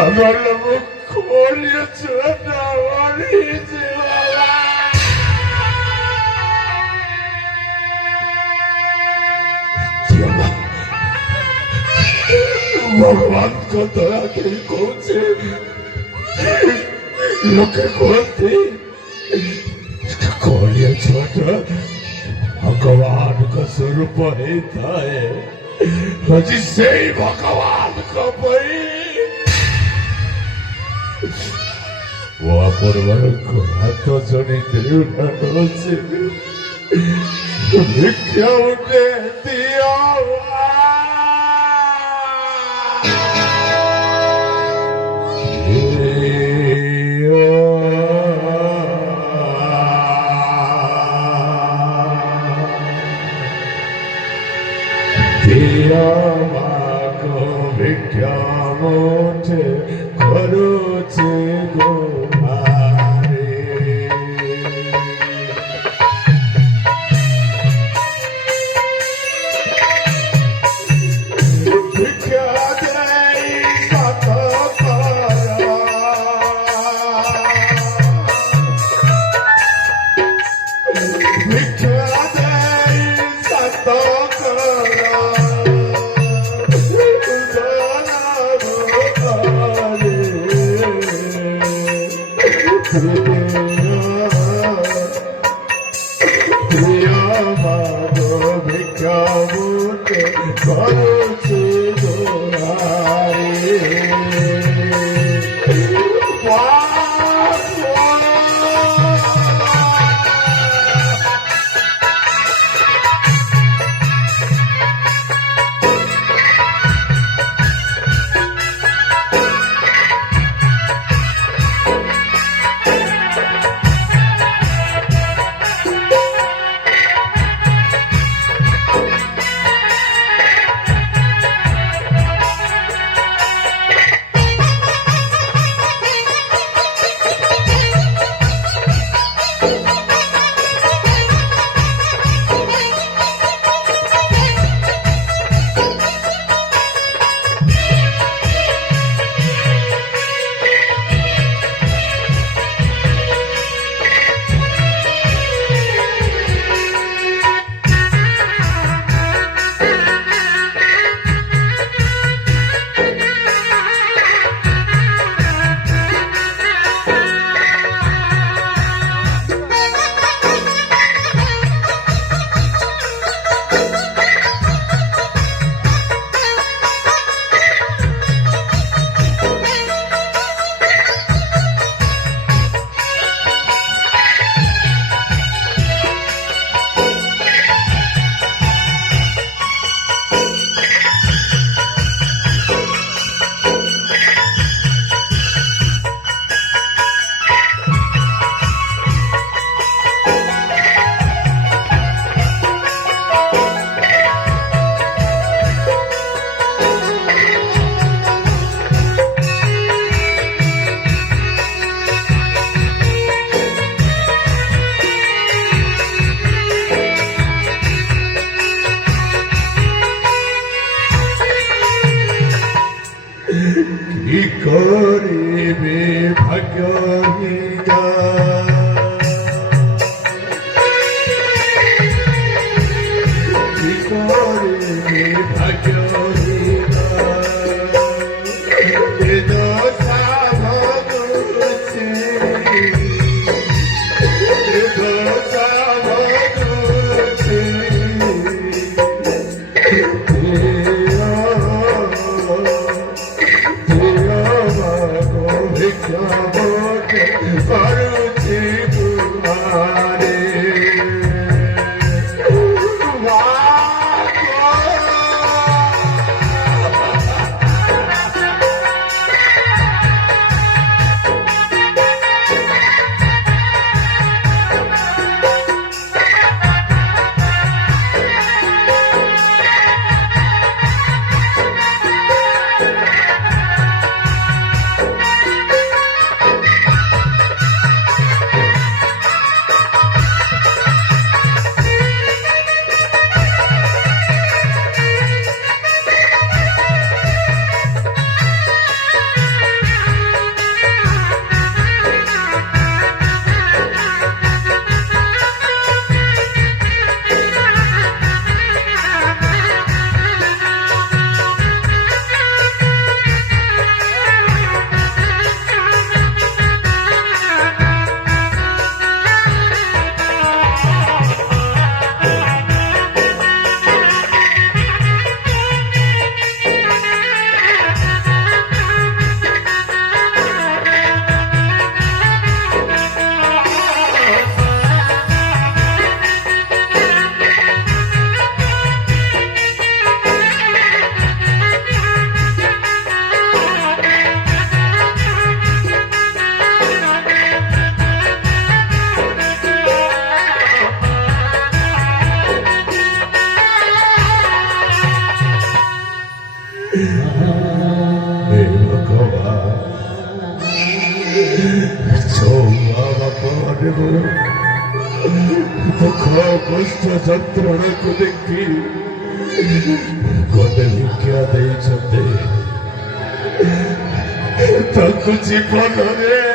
আমার মুখ খুলিয়েছে না মারিয়েছে বাবা। ভগবান কত আগে করছে লোকে করতে खोलिए छोटा भगवान का स्वरूप होता है जिससे ही भगवान का भाई वो अपूर्वर को हाथों जोड़ी देवना से क्या उन्हें दिया মাগো ভিক্ষা মোটে করছে গোহারে ভিক্ষা দেই কত করা ভিক্ষা দেই কত করা কি করিবে ভাগ্যহীনা কি করিবে ভাগ্যহীনা এ দশা ভগুছে এ দশা ভগুছে ভিক্ষা মোটে করছে ଛୁଆ ବାପା ମାନେ ଦୁଃଖ କଷ୍ଟ ଯନ୍ତ୍ରଣାକୁ ଦେଖି ଗଣ୍ଡେ ଭିକ୍ଷା ଦେଇଛନ୍ତି ତାଙ୍କୁ ଜୀବନରେ